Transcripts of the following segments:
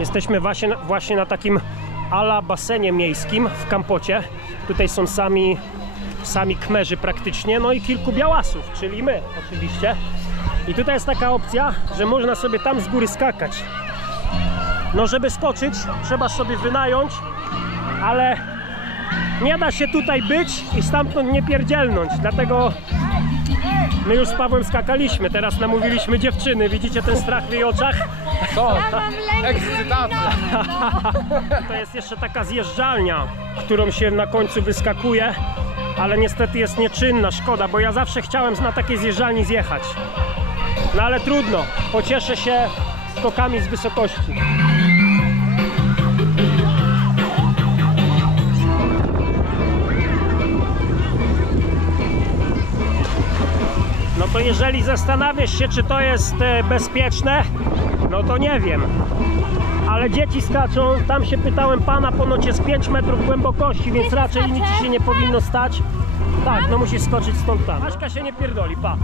Jesteśmy właśnie na takim ala basenie miejskim w Kampocie. Tutaj są sami Kmerzy praktycznie, no i kilku białasów, czyli my oczywiście. I tutaj jest taka opcja, że można sobie tam z góry skakać. No żeby skoczyć, trzeba sobie wynająć, ale nie da się tutaj być i stamtąd nie pierdzielnąć, dlatego my już z Pawłem skakaliśmy, teraz namówiliśmy dziewczyny, widzicie ten strach w jej oczach? Co? Ekscytacja! To jest jeszcze taka zjeżdżalnia, którą się na końcu wyskakuje, ale niestety jest nieczynna, szkoda, bo ja zawsze chciałem na takiej zjeżdżalni zjechać. No ale trudno, pocieszę się skokami z wysokości. No to jeżeli zastanawiasz się, czy to jest bezpieczne, no to nie wiem. Ale dzieci skaczą, tam się pytałem pana, ponoć jest 5 metrów głębokości, więc raczej nic ci się nie powinno stać. Tak, no musisz skoczyć stąd tam. Aśka się nie pierdoli, pa.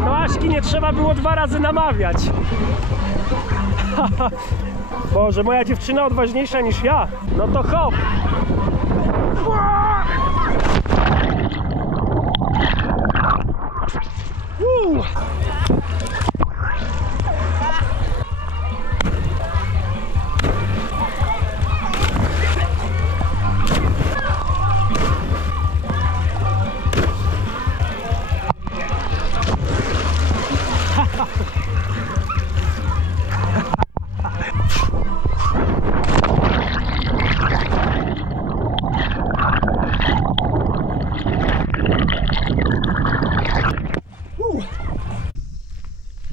No Aśki nie trzeba było 2 razy namawiać. Boże, moja dziewczyna odważniejsza niż ja. No to hop.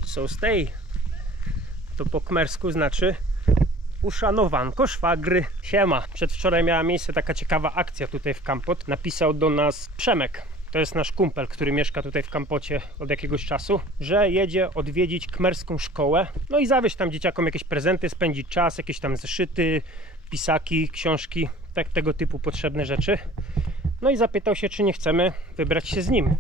So stay. To po kmersku znaczy uszanowanko szwagry. Siema. Przedwczoraj miała miejsce taka ciekawa akcja tutaj w Kampot. Napisał do nas Przemek. To jest nasz kumpel, który mieszka tutaj w Kampocie od jakiegoś czasu, że jedzie odwiedzić kmerską szkołę. No i zawieźć tam dzieciakom jakieś prezenty, spędzić czas, jakieś tam zeszyty, pisaki, książki, tak tego typu potrzebne rzeczy. No i zapytał się, czy nie chcemy wybrać się z nim.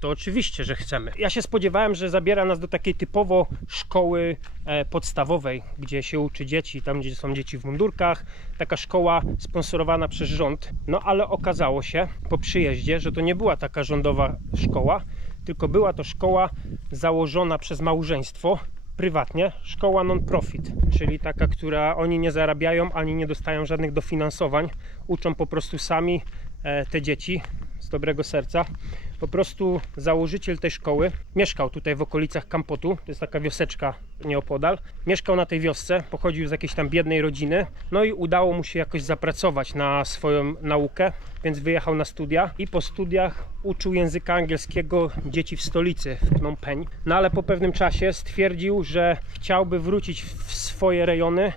To oczywiście, że chcemy. Ja się spodziewałem, że zabiera nas do takiej typowo szkoły podstawowej, gdzie się uczy dzieci, tam gdzie są dzieci w mundurkach. Taka szkoła sponsorowana przez rząd. No ale okazało się po przyjeździe, że to nie była taka rządowa szkoła, tylko była to szkoła założona przez małżeństwo prywatnie, szkoła non-profit, czyli taka, która oni nie zarabiają, ani nie dostają żadnych dofinansowań. Uczą po prostu sami te dzieci z dobrego serca. Po prostu założyciel tej szkoły mieszkał tutaj w okolicach Kampotu, to jest taka wioseczka nieopodal. Mieszkał na tej wiosce, pochodził z jakiejś tam biednej rodziny, no i udało mu się jakoś zapracować na swoją naukę, więc wyjechał na studia i po studiach uczył języka angielskiego dzieci w stolicy, w Phnom Penh. No ale po pewnym czasie stwierdził, że chciałby wrócić w swoje rejony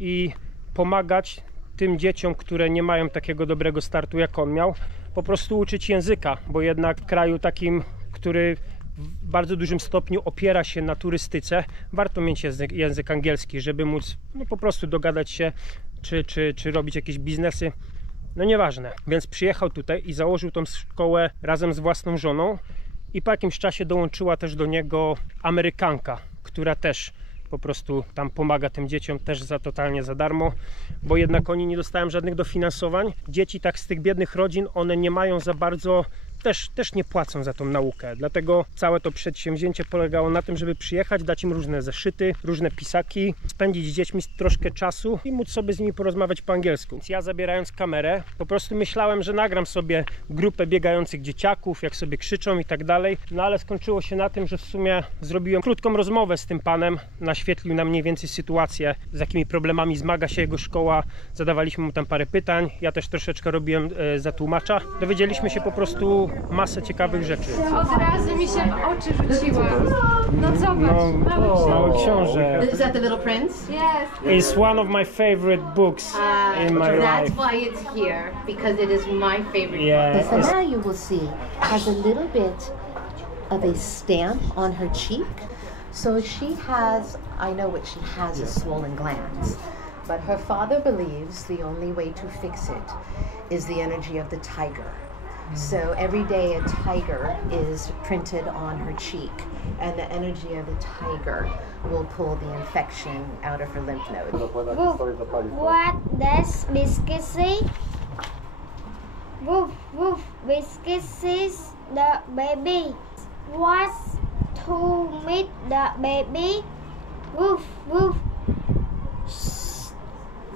i pomagać tym dzieciom, które nie mają takiego dobrego startu jak on miał, po prostu uczyć języka, bo jednak w kraju takim, który w bardzo dużym stopniu opiera się na turystyce, warto mieć język angielski, żeby móc po prostu dogadać się, czy robić jakieś biznesy, no nieważne. Więc przyjechał tutaj i założył tą szkołę razem z własną żoną i po jakimś czasie dołączyła też do niego Amerykanka, która też po prostu tam pomaga tym dzieciom też totalnie za darmo, bo jednak oni nie dostają żadnych dofinansowań. Dzieci tak z tych biednych rodzin, one nie mają za bardzo, też nie płacą za tą naukę. Dlatego całe to przedsięwzięcie polegało na tym, żeby przyjechać, dać im różne zeszyty, różne pisaki, spędzić z dziećmi troszkę czasu i móc sobie z nimi porozmawiać po angielsku. Więc ja zabierając kamerę, po prostu myślałem, że nagram sobie grupę biegających dzieciaków, jak sobie krzyczą i tak dalej. No ale skończyło się na tym, że w sumie zrobiłem krótką rozmowę z tym panem, naświetlił nam mniej więcej sytuację, z jakimi problemami zmaga się jego szkoła. Zadawaliśmy mu tam parę pytań, ja też troszeczkę robiłem za tłumacza. Dowiedzieliśmy się po prostu masę ciekawych rzeczy. Od razu mi się w oczy rzuciła. No zobacz, Mały książę. Is that The Little Prince? Yes. It's one of my favorite books in my That's life. why it's here, because it is my favorite Yeah. book. So now you will see, has a little bit of a stamp on her cheek. So she has, I know what she has is swollen glands, but her father believes the only way to fix it is the energy of the tiger. So every day a tiger is printed on her cheek, and the energy of the tiger will pull the infection out of her lymph node. Woof. What does biscuit say? Woof, woof. Biscuit says the baby. What's to meet the baby? Woof, woof.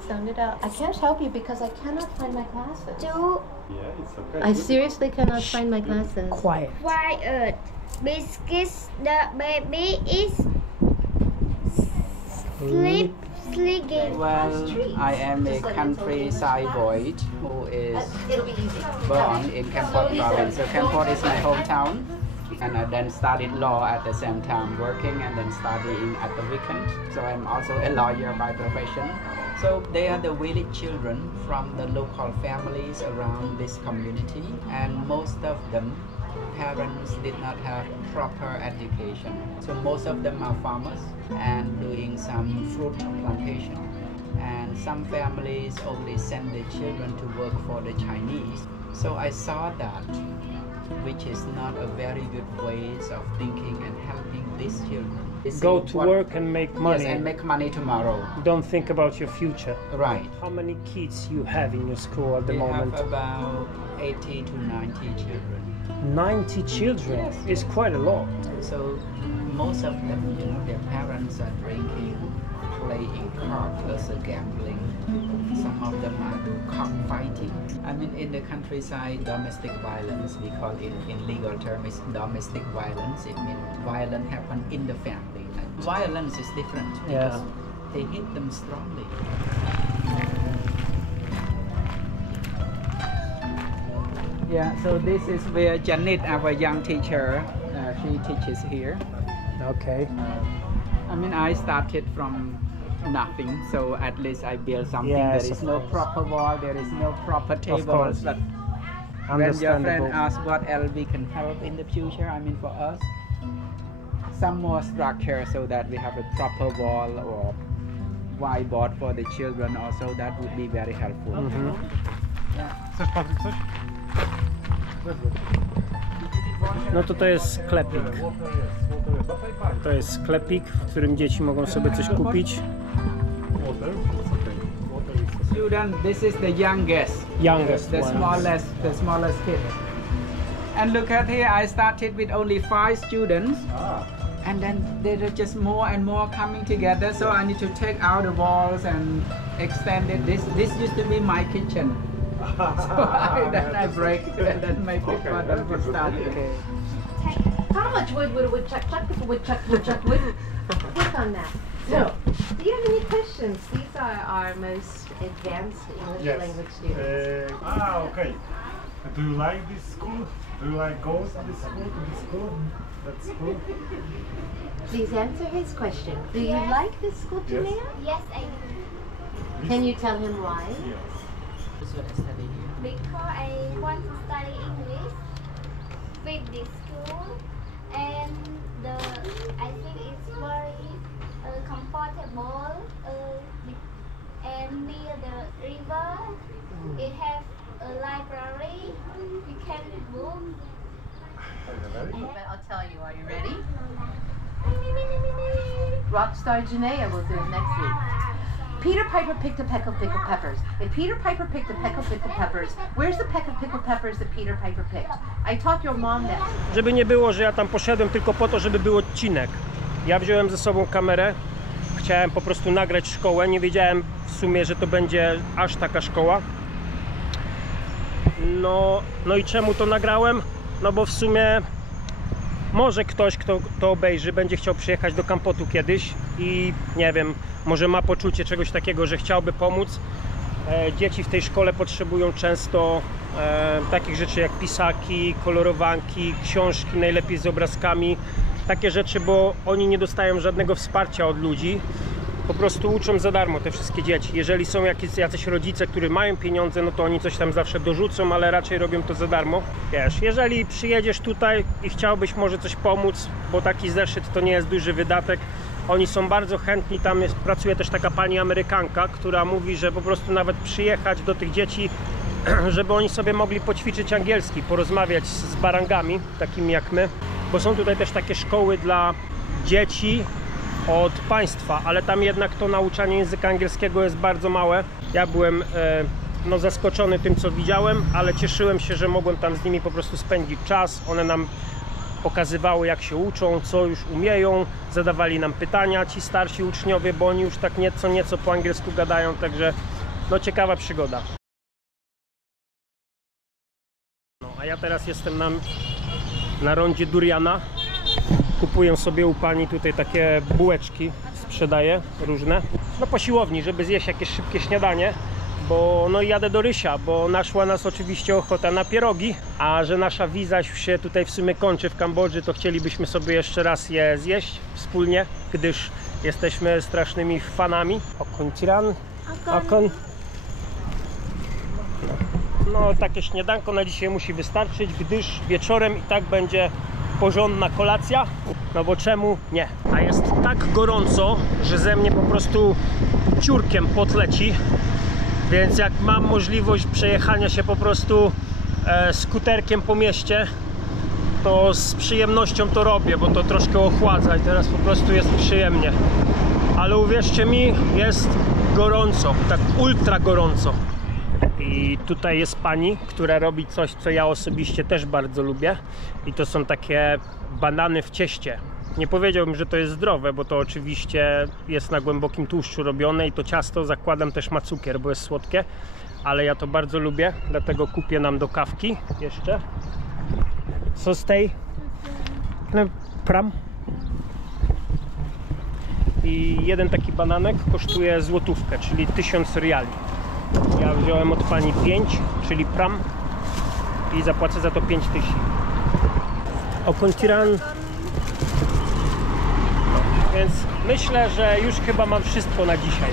Sound it out. I can't help you because I cannot find my glasses. To I seriously cannot find my glasses. Quiet. quiet. Biscuits, the baby is sleeping. Well, I am a countryside boy who is It'll be easy. born in Kampot province. So Kampot is my hometown, and I then studied law at the same time, working and then studying at the weekend. So I'm also a lawyer by profession. So they are the village children from the local families around this community, and most of them parents did not have proper education. So most of them are farmers and doing some fruit plantation. And some families only send their children to work for the Chinese. So I saw that, which is not a very good ways of thinking and helping these children. They Go see to what- work and make money. Yes, and make money tomorrow. Don't think about your future. Right. How many kids you have in your school at the We moment? have about 80 to 90 children. 90 children. Yes. It's quite a lot. So most of them, their parents are drinking, playing cards, gambling. Some of them are cockfighting. I mean, in the countryside, domestic violence, we call it in legal term is domestic violence. It means violence happen in the family. And violence is different because they hit them strongly. Yeah, so this is where Janet, our young teacher, she teaches here. Okay. I mean, I started from nothing, so at least I built something. Yes, There is of no course. proper wall, there is no proper table. course. But when your friend Understandable. asks what else we can help in the future, I mean, for us, some more structure so that we have a proper wall or whiteboard for the children also, that would be very helpful. Mhm. Chcesz, Patryk, coś? No to jest sklepik. To jest sklepik, w którym dzieci mogą sobie coś kupić. Student, this is the youngest. Youngest the one. smallest kid. And look at here, I started with only 5 students. And then there are just more and more coming together, so I need to take out the walls and extend it. This used to be my kitchen. So then I break it and then make it for them to start. Okay. How much wood would a woodchuck chuck if a woodchuck would click on that? So, do you have any questions? These are our most advanced English language students. Okay. Do you like this school? Do you like go to this school? That's school? Please answer his question. Do you like this school, Yes. Janea? Yes, I do. Can you tell him why? Yes. Because I want to study English with this school, and I think it's very comfortable and near the river. It has a library. We can read books. But I'll tell you. Are you ready? Rockstar Janea will do it next week. Peter Piper picked a peck of pickled peppers. If Peter Piper picked a peck of pickled peppers, where's the peck of pickled peppers that Peter Piper picked? I taught your mom that. Żeby nie było, że ja tam poszedłem tylko po to, żeby był odcinek. Ja wziąłem ze sobą kamerę. Chciałem po prostu nagrać szkołę. Nie wiedziałem w sumie, że to będzie aż taka szkoła. No i czemu to nagrałem? No bo w sumie może ktoś, kto to obejrzy, będzie chciał przyjechać do Kampotu kiedyś i nie wiem, może ma poczucie czegoś takiego, że chciałby pomóc. Dzieci w tej szkole potrzebują często takich rzeczy jak pisaki, kolorowanki, książki, najlepiej z obrazkami. Takie rzeczy, bo oni nie dostają żadnego wsparcia od ludzi. Po prostu uczą za darmo te wszystkie dzieci. Jeżeli są jacyś rodzice, którzy mają pieniądze, no to oni coś tam zawsze dorzucą, ale raczej robią to za darmo. Wiesz, jeżeli przyjedziesz tutaj i chciałbyś może coś pomóc, bo taki zeszyt to nie jest duży wydatek, oni są bardzo chętni. Tam pracuje też taka pani Amerykanka, która mówi, że po prostu nawet przyjechać do tych dzieci żeby oni sobie mogli poćwiczyć angielski, porozmawiać z barangami, takimi jak my, bo są tutaj też takie szkoły dla dzieci od państwa, ale tam jednak to nauczanie języka angielskiego jest bardzo małe. Ja byłem no, zaskoczony tym, co widziałem, ale cieszyłem się, że mogłem tam z nimi po prostu spędzić czas. One nam pokazywały, jak się uczą, co już umieją, zadawali nam pytania ci starsi uczniowie, bo oni już tak nieco po angielsku gadają, także no ciekawa przygoda. No, a ja teraz jestem na rondzie Duriana. Kupuję sobie u pani tutaj takie bułeczki, sprzedaję różne, no po siłowni, żeby zjeść jakieś szybkie śniadanie, bo no jadę do Rysia, bo naszła nas oczywiście ochota na pierogi, a że nasza wiza się tutaj w sumie kończy w Kambodży, to chcielibyśmy sobie jeszcze raz je zjeść wspólnie, gdyż jesteśmy strasznymi fanami. Okon Tiran, okon. No takie śniadanko na dzisiaj musi wystarczyć, gdyż wieczorem i tak będzie porządna kolacja, no bo czemu nie? A jest tak gorąco, że ze mnie po prostu ciurkiem pot leci, więc jak mam możliwość przejechania się po prostu skuterkiem po mieście, to z przyjemnością to robię, bo to troszkę ochładza i teraz po prostu jest przyjemnie. Ale uwierzcie mi, jest gorąco, tak ultra gorąco. I tutaj jest pani, która robi coś, co ja osobiście też bardzo lubię. I to są takie banany w cieście. Nie powiedziałbym, że to jest zdrowe, bo to oczywiście jest na głębokim tłuszczu robione i to ciasto, zakładam, też ma cukier, bo jest słodkie. Ale ja to bardzo lubię, dlatego kupię nam do kawki jeszcze. Sostej. Pram. I jeden taki bananek kosztuje złotówkę, czyli 1000 riali. Ja wziąłem od pani 5, czyli pram, i zapłacę za to 5000. Okon Tiran. Więc myślę, że już chyba mam wszystko na dzisiaj.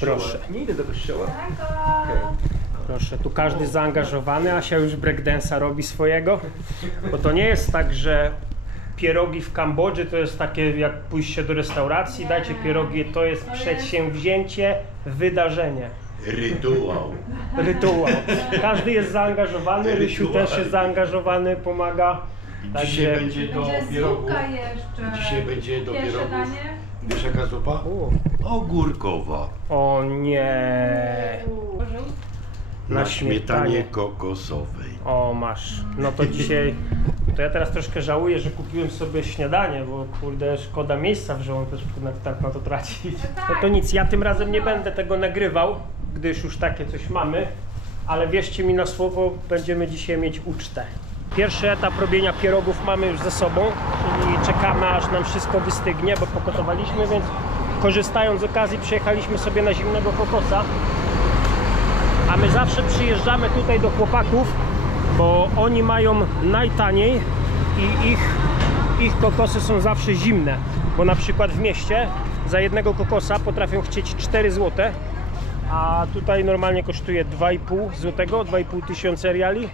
Proszę. Nie idę do kościoła. Proszę, tu każdy zaangażowany. Asia już breakdance'a robi swojego. Bo to nie jest tak, że pierogi w Kambodży to jest takie jak pójście do restauracji, dajcie pierogi, to jest przedsięwzięcie, wydarzenie. Rytuał. Każdy jest zaangażowany, Rysiu też jest zaangażowany, pomaga. Dzisiaj będzie do pierogów. jeszcze. Dzisiaj będzie do Pierwsze pierogów. danie. Wiesz jaka zupa? Ogórkowa. O nie. Na śmietanie kokosowej. O, masz. No to dzisiaj... To ja teraz troszkę żałuję, że kupiłem sobie śniadanie, bo kurde, szkoda miejsca w żołądku tak na to tracić. No to nic, ja tym razem nie będę tego nagrywał, gdyż już takie coś mamy, ale wierzcie mi na słowo, będziemy dzisiaj mieć ucztę. Pierwszy etap robienia pierogów mamy już za sobą, czyli czekamy, aż nam wszystko wystygnie, bo pokotowaliśmy, więc korzystając z okazji przyjechaliśmy sobie na zimnego kokosa. A my zawsze przyjeżdżamy tutaj do chłopaków, bo oni mają najtaniej i ich kokosy są zawsze zimne. Bo na przykład w mieście za jednego kokosa potrafią chcieć 4 zł, a tutaj normalnie kosztuje 2,5 zł, 2,5 tysiąca riali.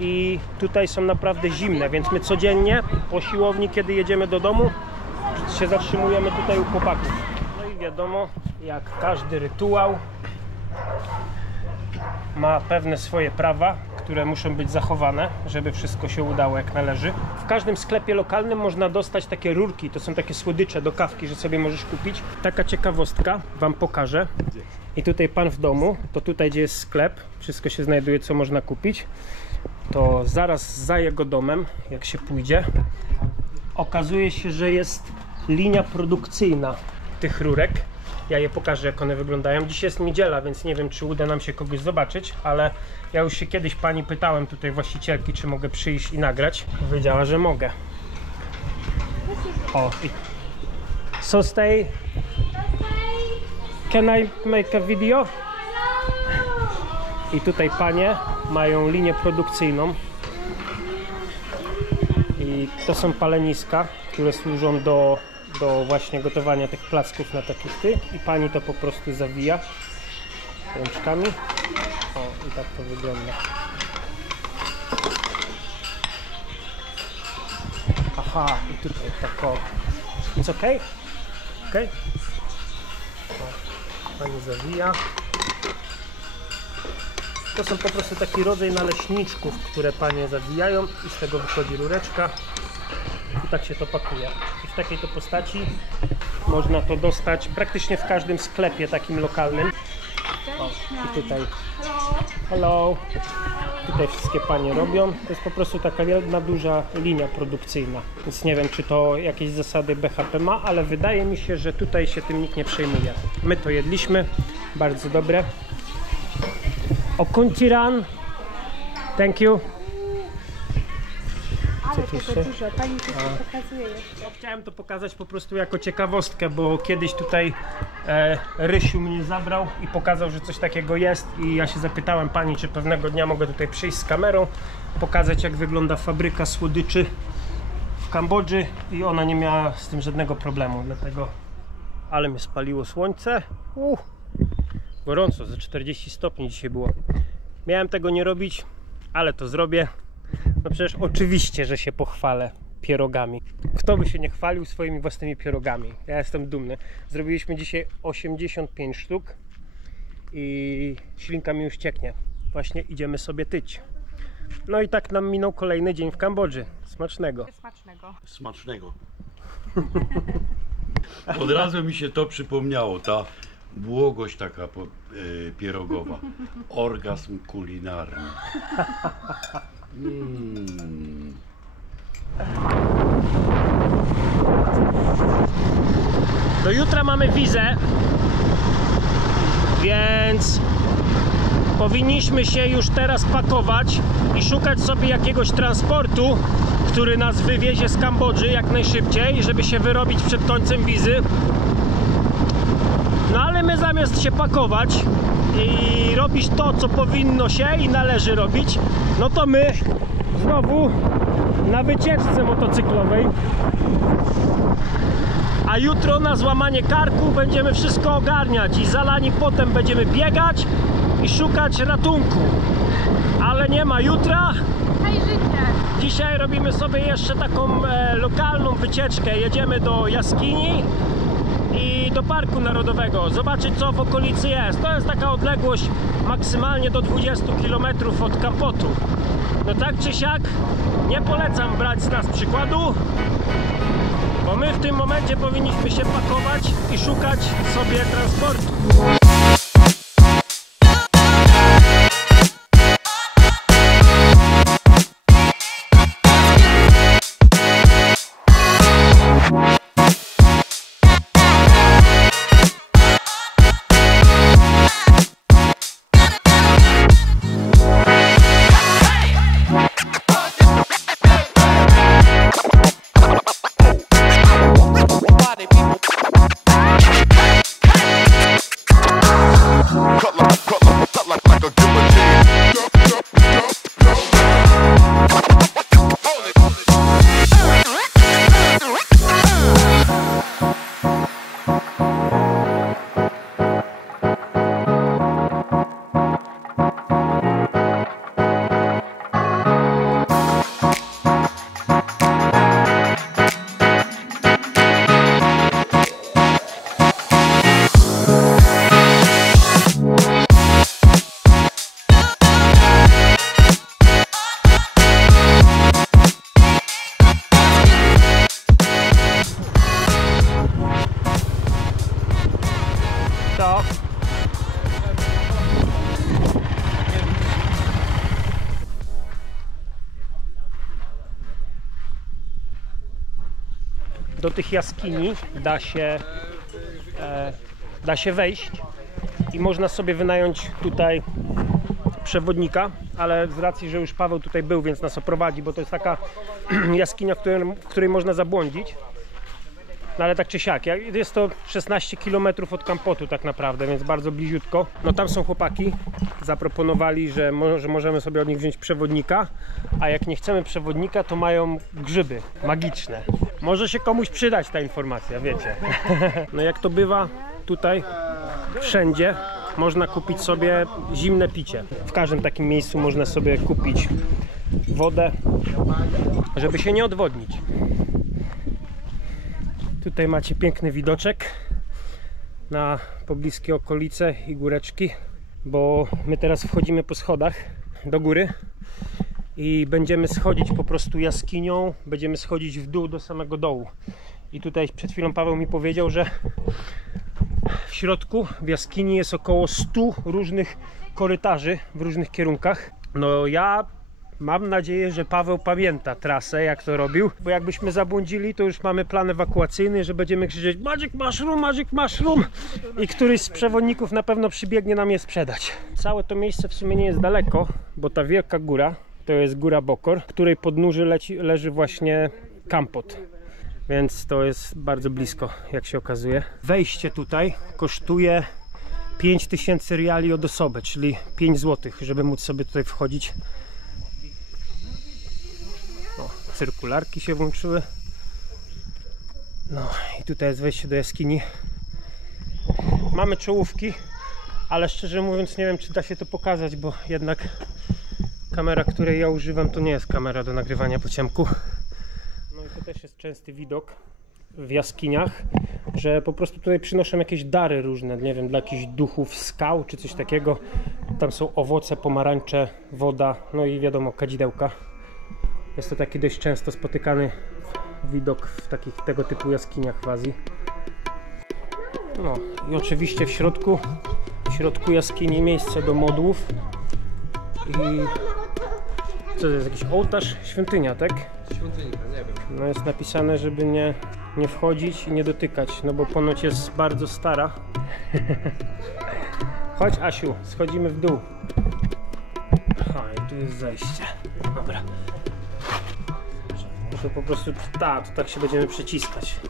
I tutaj są naprawdę zimne, więc my codziennie po siłowni, kiedy jedziemy do domu, się zatrzymujemy tutaj u chłopaków. No i wiadomo, jak każdy rytuał ma pewne swoje prawa, które muszą być zachowane, żeby wszystko się udało jak należy. W każdym sklepie lokalnym można dostać takie rurki, to są takie słodycze do kawki, że sobie możesz kupić. Taka ciekawostka, wam pokażę. I tutaj pan w domu, to tutaj gdzie jest sklep, wszystko się znajduje, co można kupić. To zaraz za jego domem, jak się pójdzie, okazuje się, że jest linia produkcyjna tych rurek. Ja je pokażę, jak one wyglądają. Dziś jest niedziela, więc nie wiem, czy uda nam się kogoś zobaczyć, ale ja już się kiedyś pani pytałem tutaj właścicielki, czy mogę przyjść i nagrać. Powiedziała, że mogę. O, i... So stay. Can I make a video? I tutaj panie mają linię produkcyjną. I to są paleniska, które służą do właśnie gotowania tych placków na takich tych. I pani to po prostu zawija rączkami. O, i tak to wygląda. Aha, i tutaj tak o. It's okay? Okay? O, pani zawija. To są po prostu taki rodzaj naleśniczków, które panie zawijają i z tego wychodzi rureczka i tak się to pakuje. I w takiej to postaci można to dostać praktycznie w każdym sklepie takim lokalnym. O, i tutaj hello. Tutaj wszystkie panie robią. To jest po prostu taka jedna duża linia produkcyjna. Więc nie wiem, czy to jakieś zasady BHP ma, ale wydaje mi się, że tutaj się tym nikt nie przejmuje. My to jedliśmy. Bardzo dobre. Okuntiran. Thank you. Ale tego dużo, pani tu pokazuje jeszcze. Chciałem to pokazać po prostu jako ciekawostkę, bo kiedyś tutaj Rysiu mnie zabrał i pokazał, że coś takiego jest i ja się zapytałem pani, czy pewnego dnia mogę tutaj przyjść z kamerą, pokazać jak wygląda fabryka słodyczy w Kambodży i ona nie miała z tym żadnego problemu, dlatego... Ale mnie spaliło słońce. Gorąco, za 40 stopni dzisiaj było. Miałem tego nie robić, ale to zrobię. No przecież oczywiście, że się pochwalę pierogami. Kto by się nie chwalił swoimi własnymi pierogami? Ja jestem dumny. Zrobiliśmy dzisiaj 85 sztuk i ślinka mi już cieknie. Właśnie idziemy sobie tyć. No i tak nam minął kolejny dzień w Kambodży. Smacznego. Smacznego. Smacznego. Od razu mi się to przypomniało, ta błogość taka pierogowa. Orgazm kulinarny. Do jutra mamy wizę, więc powinniśmy się już teraz pakować i szukać sobie jakiegoś transportu, który nas wywiezie z Kambodży jak najszybciej, żeby się wyrobić przed końcem wizy. No ale my zamiast się pakować i robić to, co powinno się i należy robić, no to my znowu na wycieczce motocyklowej. A jutro na złamanie karku będziemy wszystko ogarniać i zalani potem będziemy biegać i szukać ratunku. Ale nie ma jutra. Dzisiaj robimy sobie jeszcze taką lokalną wycieczkę. Jedziemy do jaskini i do Parku Narodowego. Zobaczyć co w okolicy jest. To jest taka odległość maksymalnie do 20 km od Kampotu. No tak czy siak nie polecam brać z nas przykładu, bo my w tym momencie powinniśmy się pakować i szukać sobie transportu. Do tych jaskini da się wejść i można sobie wynająć tutaj przewodnika, ale z racji, że już Paweł tutaj był, więc nas oprowadzi, bo to jest taka jaskinia, w której można zabłądzić. No ale tak czy siak, jest to 16 km od Kampotu tak naprawdę, więc bardzo bliziutko. No tam są chłopaki, zaproponowali, że możemy sobie od nich wziąć przewodnika, a jak nie chcemy przewodnika, to mają grzyby magiczne. Może się komuś przydać ta informacja, wiecie. No jak to bywa tutaj, wszędzie można kupić sobie zimne picie. W każdym takim miejscu można sobie kupić wodę, żeby się nie odwodnić. Tutaj macie piękny widoczek na pobliskie okolice i góreczki. bo my teraz wchodzimy po schodach do góry i będziemy schodzić po prostu jaskinią, będziemy schodzić w dół do samego dołu. I tutaj przed chwilą Paweł mi powiedział, że w środku w jaskini jest około 100 różnych korytarzy w różnych kierunkach. No ja mam nadzieję, że Paweł pamięta trasę, jak to robił, bo jakbyśmy zabłądzili, to już mamy plan ewakuacyjny, że będziemy krzyczeć Magic Mushroom, Magic Mushroom i któryś z przewodników na pewno przybiegnie nam je sprzedać. Całe to miejsce w sumie nie jest daleko, bo ta wielka góra to jest góra Bokor, w której podnóży leży właśnie Kampot. Więc to jest bardzo blisko, jak się okazuje. Wejście tutaj kosztuje 5000 riali od osoby, czyli 5 zł, żeby móc sobie tutaj wchodzić. O, cyrkularki się włączyły. No i tutaj jest wejście do jaskini. Mamy czołówki, ale szczerze mówiąc nie wiem, czy da się to pokazać, bo jednak kamera, której ja używam, to nie jest kamera do nagrywania po ciemku. No i to też jest częsty widok w jaskiniach, że po prostu tutaj przynoszą jakieś dary różne, nie wiem, dla jakichś duchów skał czy coś takiego. Tam są owoce, pomarańcze, woda, no i wiadomo, kadzidełka. Jest to taki dość często spotykany widok w takich tego typu jaskiniach w Azji. No i oczywiście w środku jaskini miejsce do modłów. I co to jest, jakiś ołtarz? Świątynia, tak? Świątynka, nie wiem. No jest napisane, żeby nie wchodzić i nie dotykać, no bo ponoć jest bardzo stara. Chodź Asiu, schodzimy w dół. Aha, i tu jest zejście. Dobra. To po prostu, to tak się będziemy przyciskać.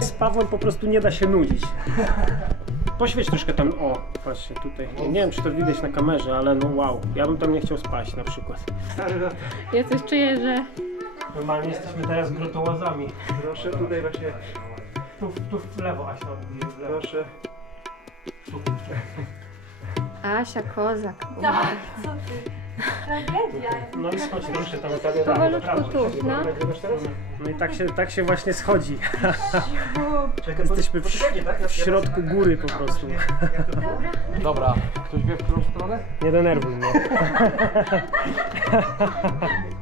Z Pawłem po prostu nie da się nudzić. Poświeć troszkę tam, o, patrzcie tutaj. Nie wiem, czy to widać na kamerze, ale no wow, ja bym tam nie chciał spać na przykład. Ja coś czuję, że... Normalnie jesteśmy teraz grotołazami. Proszę, tutaj właśnie. Tu w lewo, Asia, w lewo. Proszę. Asia, kozak. Tak, co ty? Tragedia. No i schodź proszę tam. Powolutku tu, no. No i tak się właśnie schodzi. Jesteśmy w środku góry po prostu. Dobra, ktoś wie w którą stronę? Nie denerwuj mnie.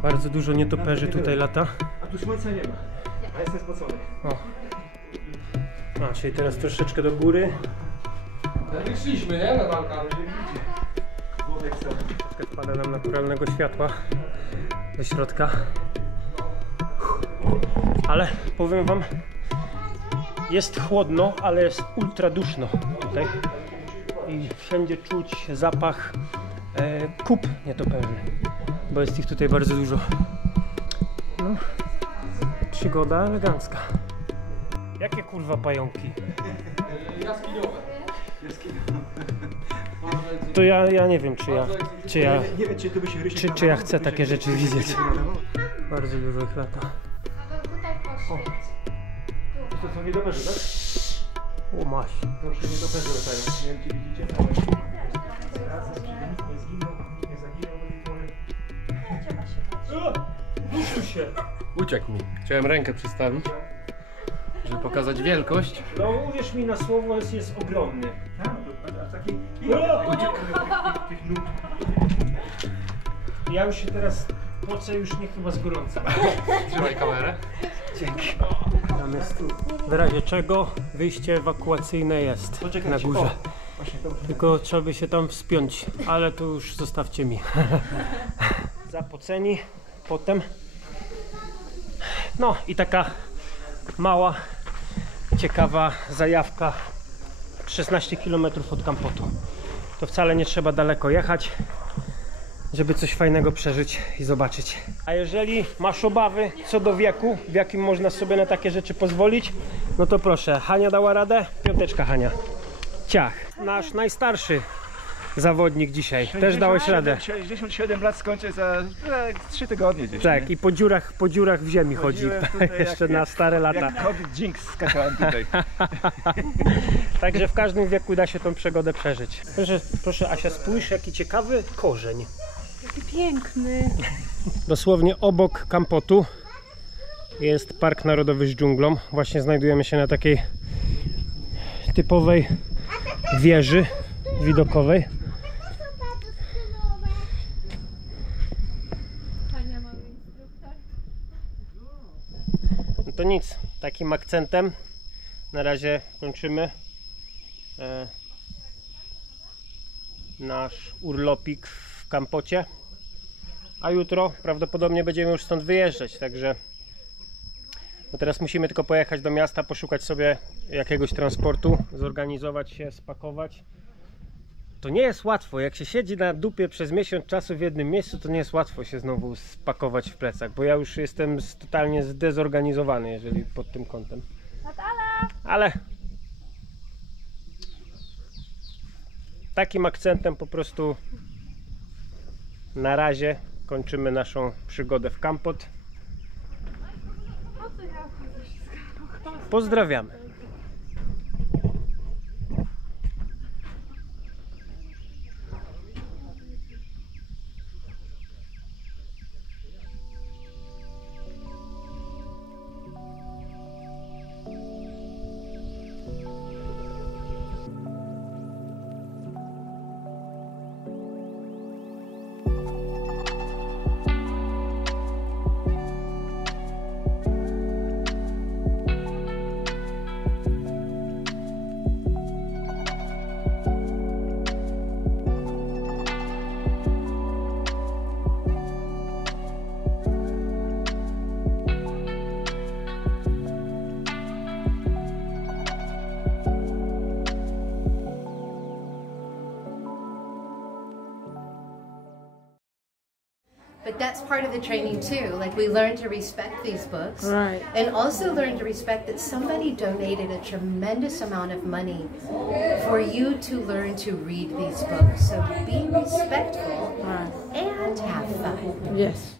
Bardzo dużo nietoperzy tutaj lata. A tu słońca nie ma. A jestem spocony. A, czyli teraz troszeczkę do góry. Wyszliśmy, nie? Na Balkan. Troszkę wpada nam naturalnego światła do środka. Ale powiem wam, jest chłodno, ale jest ultra duszno tutaj. I wszędzie czuć zapach kup nietoperzy, bo jest ich tutaj bardzo dużo. No, przygoda elegancka. Jakie kurwa pająki? Jaskiniowe. To ja nie wiem, Nie wiem, czy tu by się rysiek czy ja chcę takie rzeczy widzieć. Bardzo dużo ich lata. To są nietoperze, tak? O maś. Proszę, nietoperze latają. Nie wiem, czy widzicie. Raz z przeciwników nie zginął, nie zaginął do tej pory. Duszył się. Uciekł mi. Chciałem rękę przystawić, żeby pokazać wielkość. No uwierz mi na słowo, jest ogromny. A taki... Ja już się teraz pocę, już nie chyba z gorąca. Trzymaj kamerę. Dzięki. Tam jest w razie czego wyjście ewakuacyjne jest na górze. Tylko trzeba by się tam wspiąć, ale to już zostawcie mi. Zapoceni potem. No i taka mała, ciekawa zajawka. 16 km od Kampotu. To wcale nie trzeba daleko jechać, żeby coś fajnego przeżyć i zobaczyć. A jeżeli masz obawy co do wieku, w jakim można sobie na takie rzeczy pozwolić, no to proszę, Hania dała radę? Piąteczka Hania. Ciach. Nasz najstarszy zawodnik dzisiaj. Też dałeś radę. 67 lat skończę za 3 tygodnie gdzieś. Tak, nie? i po dziurach w ziemi chodzi. Jeszcze na stare lata. Jak Covid Jinx skakałem tutaj. Także w każdym wieku da się tą przygodę przeżyć. Proszę Asia, spójrz jaki ciekawy korzeń. Jaki piękny. Dosłownie obok Kampotu jest Park Narodowy z dżunglą. Właśnie znajdujemy się na takiej typowej wieży widokowej. No to nic, takim akcentem na razie kończymy nasz urlopik w Kampocie, a jutro prawdopodobnie będziemy już stąd wyjeżdżać, także no teraz musimy tylko pojechać do miasta, poszukać sobie jakiegoś transportu, zorganizować się, spakować. To nie jest łatwo, jak się siedzi na dupie przez miesiąc czasu w jednym miejscu, to nie jest łatwo się znowu spakować w plecach, bo ja już jestem totalnie zdezorganizowany, jeżeli pod tym kątem. Ale takim akcentem po prostu na razie kończymy naszą przygodę w Kampot. Pozdrawiamy. But that's part of the training too. Like we learn to respect these books. Right. And also learn to respect that somebody donated a tremendous amount of money for you to learn to read these books. So be respectful Right. and have fun. Yes.